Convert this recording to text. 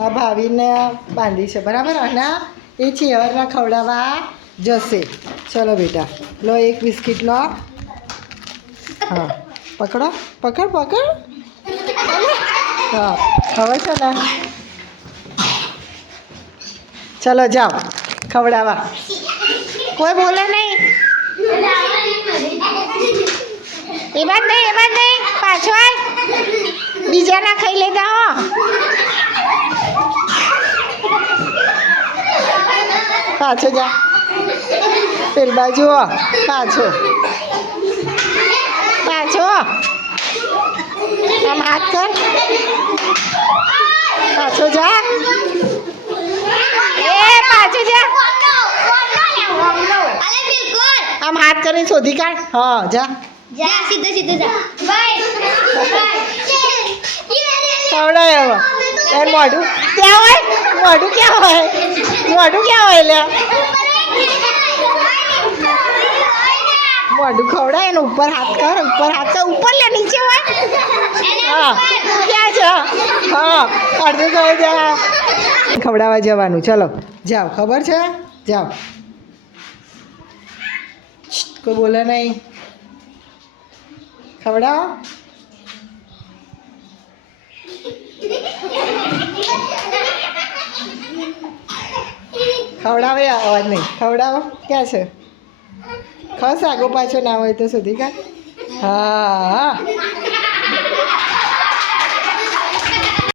આ ભાવીને બાંધી છે, બરાબર? અને એ ચેવરના ખવડાવવા જશે. ચલો બેટા, લો એક બિસ્કિટ લો. હા, પકડો, પકડ પકડ. હા, હવે છે ને ચલો જાઓ, ખવડાવવા. કોઈ બોલે નહીં? એ વાત નહીં એ વાત નહીં પાછો આય પાછો જા. પેલ બાજુ પાછો. પાછો આમ હાથ કર. પાછો જા. એ પાછો જા. આમ હાથ કરીને શોધી કાઢ. હા જા. જા સીધો સીધો જા. બાય ખવડાય હવે. મોઢું. ક્યાં હોય? મોઢું ક્યાં હોય? મોઢું ક્યાં હોય લે. મોઢું ખવડાય ને ઉપર હાથ કર, ઉપર હાથ ઉપર લે, નીચે હોય. હા, ક્યાં છે? હા, અડધું કહે જા. ખવડાવવા જવાનું. ચલો, જાઓ. ખબર છે? જાઓ. કોઈ બોલે નહીં. ખવડાવો. ખવડાવે અવાજ નહીં. ખવડાવો. ક્યાં છે? ખસ આગો પાછો ના હોય તો સુધી કા? હા હા.